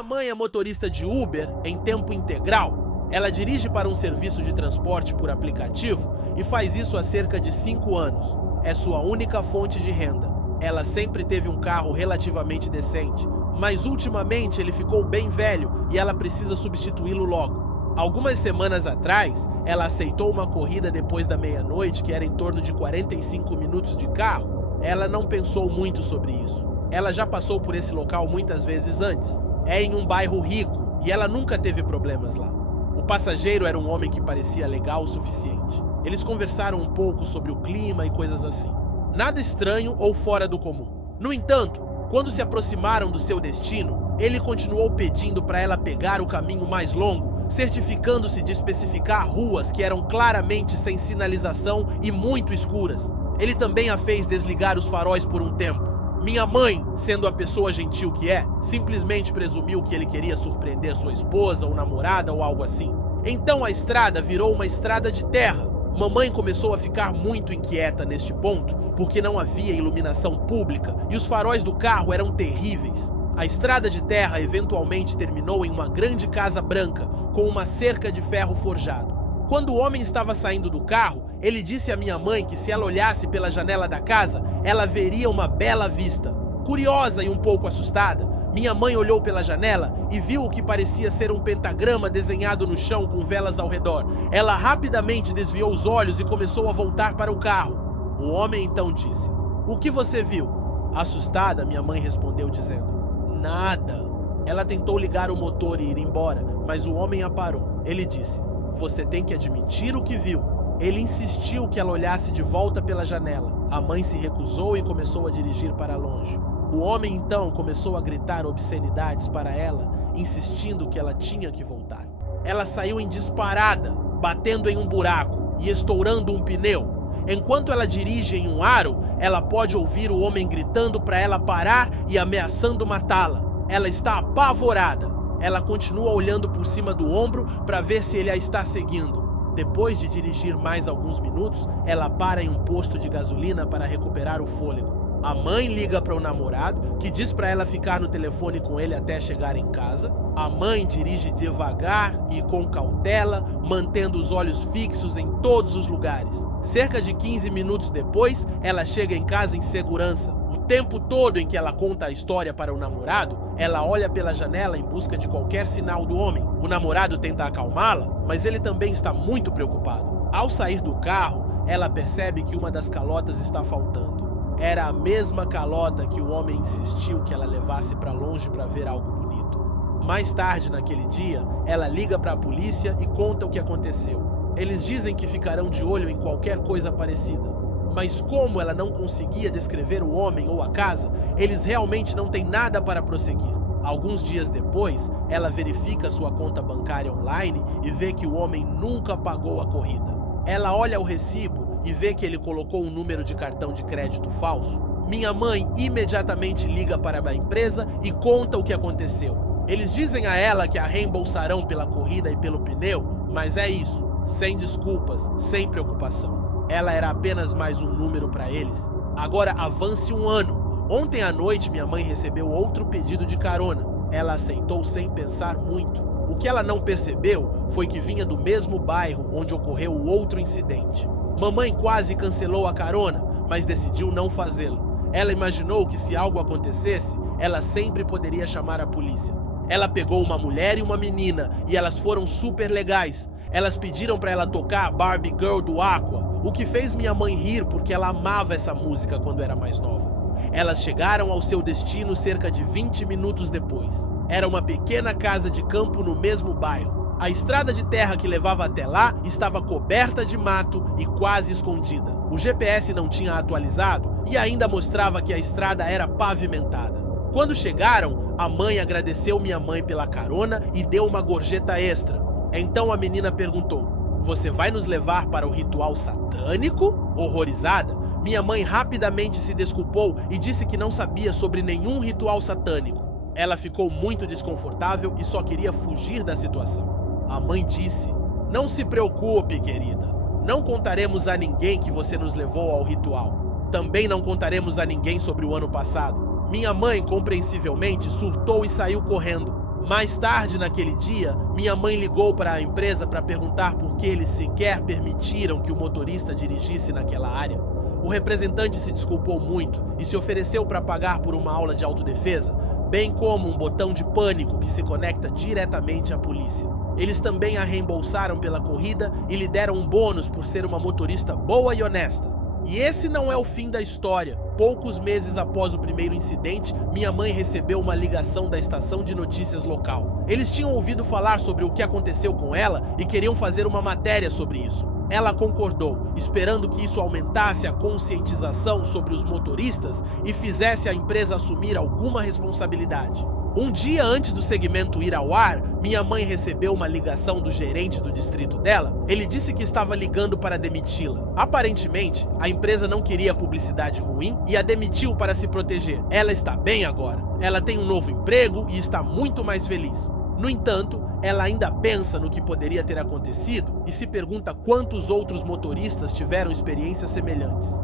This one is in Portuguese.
Minha mãe é motorista de Uber em tempo integral. Ela dirige para um serviço de transporte por aplicativo e faz isso há cerca de 5 anos. É sua única fonte de renda. Ela sempre teve um carro relativamente decente, mas ultimamente ele ficou bem velho e ela precisa substituí-lo logo. Algumas semanas atrás, ela aceitou uma corrida depois da meia-noite que era em torno de 45 minutos de carro. Ela não pensou muito sobre isso. Ela já passou por esse local muitas vezes antes. É em um bairro rico e ela nunca teve problemas lá. O passageiro era um homem que parecia legal o suficiente. Eles conversaram um pouco sobre o clima e coisas assim. Nada estranho ou fora do comum. No entanto, quando se aproximaram do seu destino, ele continuou pedindo para ela pegar o caminho mais longo, certificando-se de especificar ruas que eram claramente sem sinalização e muito escuras. Ele também a fez desligar os faróis por um tempo. Minha mãe, sendo a pessoa gentil que é, simplesmente presumiu que ele queria surpreender sua esposa ou namorada ou algo assim. Então a estrada virou uma estrada de terra. Mamãe começou a ficar muito inquieta neste ponto, porque não havia iluminação pública e os faróis do carro eram terríveis. A estrada de terra eventualmente terminou em uma grande casa branca, com uma cerca de ferro forjado. Quando o homem estava saindo do carro, ele disse à minha mãe que se ela olhasse pela janela da casa, ela veria uma bela vista. Curiosa e um pouco assustada, minha mãe olhou pela janela e viu o que parecia ser um pentagrama desenhado no chão com velas ao redor. Ela rapidamente desviou os olhos e começou a voltar para o carro. O homem então disse: "O que você viu?" Assustada, minha mãe respondeu dizendo: "Nada." Ela tentou ligar o motor e ir embora, mas o homem a parou. Ele disse: "Você tem que admitir o que viu." Ele insistiu que ela olhasse de volta pela janela. A mãe se recusou e começou a dirigir para longe. O homem então começou a gritar obscenidades para ela, insistindo que ela tinha que voltar. Ela saiu em disparada, batendo em um buraco e estourando um pneu. Enquanto ela dirige em um aro, ela pode ouvir o homem gritando para ela parar e ameaçando matá-la. Ela está apavorada. Ela continua olhando por cima do ombro para ver se ele a está seguindo. Depois de dirigir mais alguns minutos, ela para em um posto de gasolina para recuperar o fôlego. A mãe liga para o namorado, que diz para ela ficar no telefone com ele até chegar em casa. A mãe dirige devagar e com cautela, mantendo os olhos fixos em todos os lugares. Cerca de 15 minutos depois, ela chega em casa em segurança. O tempo todo em que ela conta a história para o namorado, ela olha pela janela em busca de qualquer sinal do homem. O namorado tenta acalmá-la, mas ele também está muito preocupado. Ao sair do carro, ela percebe que uma das calotas está faltando. Era a mesma calota que o homem insistiu que ela levasse para longe para ver algo bonito. Mais tarde naquele dia, ela liga para a polícia e conta o que aconteceu. Eles dizem que ficarão de olho em qualquer coisa parecida. Mas como ela não conseguia descrever o homem ou a casa, eles realmente não têm nada para prosseguir. Alguns dias depois, ela verifica sua conta bancária online e vê que o homem nunca pagou a corrida. Ela olha o recibo e vê que ele colocou um número de cartão de crédito falso. Minha mãe imediatamente liga para a empresa e conta o que aconteceu. Eles dizem a ela que a reembolsarão pela corrida e pelo pneu, mas é isso, sem desculpas, sem preocupação. Ela era apenas mais um número para eles. Agora avance um ano. Ontem à noite minha mãe recebeu outro pedido de carona. Ela aceitou sem pensar muito. O que ela não percebeu foi que vinha do mesmo bairro onde ocorreu o outro incidente. Mamãe quase cancelou a carona, mas decidiu não fazê-lo. Ela imaginou que se algo acontecesse, ela sempre poderia chamar a polícia. Ela pegou uma mulher e uma menina, e elas foram super legais. Elas pediram para ela tocar a Barbie Girl do Aqua, o que fez minha mãe rir porque ela amava essa música quando era mais nova. Elas chegaram ao seu destino cerca de 20 minutos depois. Era uma pequena casa de campo no mesmo bairro. A estrada de terra que levava até lá estava coberta de mato e quase escondida. O GPS não tinha atualizado e ainda mostrava que a estrada era pavimentada. Quando chegaram, a mãe agradeceu minha mãe pela carona e deu uma gorjeta extra. Então a menina perguntou: "Você vai nos levar para o ritual satânico?" Horrorizada, minha mãe rapidamente se desculpou e disse que não sabia sobre nenhum ritual satânico. Ela ficou muito desconfortável e só queria fugir da situação. A mãe disse: "Não se preocupe, querida. Não contaremos a ninguém que você nos levou ao ritual. Também não contaremos a ninguém sobre o ano passado." Minha mãe, compreensivelmente, surtou e saiu correndo. Mais tarde naquele dia, minha mãe ligou para a empresa para perguntar por que eles sequer permitiram que o motorista dirigisse naquela área. O representante se desculpou muito e se ofereceu para pagar por uma aula de autodefesa, bem como um botão de pânico que se conecta diretamente à polícia. Eles também a reembolsaram pela corrida e lhe deram um bônus por ser uma motorista boa e honesta. E esse não é o fim da história. Poucos meses após o primeiro incidente, minha mãe recebeu uma ligação da estação de notícias local. Eles tinham ouvido falar sobre o que aconteceu com ela e queriam fazer uma matéria sobre isso. Ela concordou, esperando que isso aumentasse a conscientização sobre os motoristas e fizesse a empresa assumir alguma responsabilidade. Um dia antes do segmento ir ao ar, minha mãe recebeu uma ligação do gerente do distrito dela. Ele disse que estava ligando para demiti-la. Aparentemente, a empresa não queria publicidade ruim e a demitiu para se proteger. Ela está bem agora. Ela tem um novo emprego e está muito mais feliz. No entanto, ela ainda pensa no que poderia ter acontecido e se pergunta quantos outros motoristas tiveram experiências semelhantes.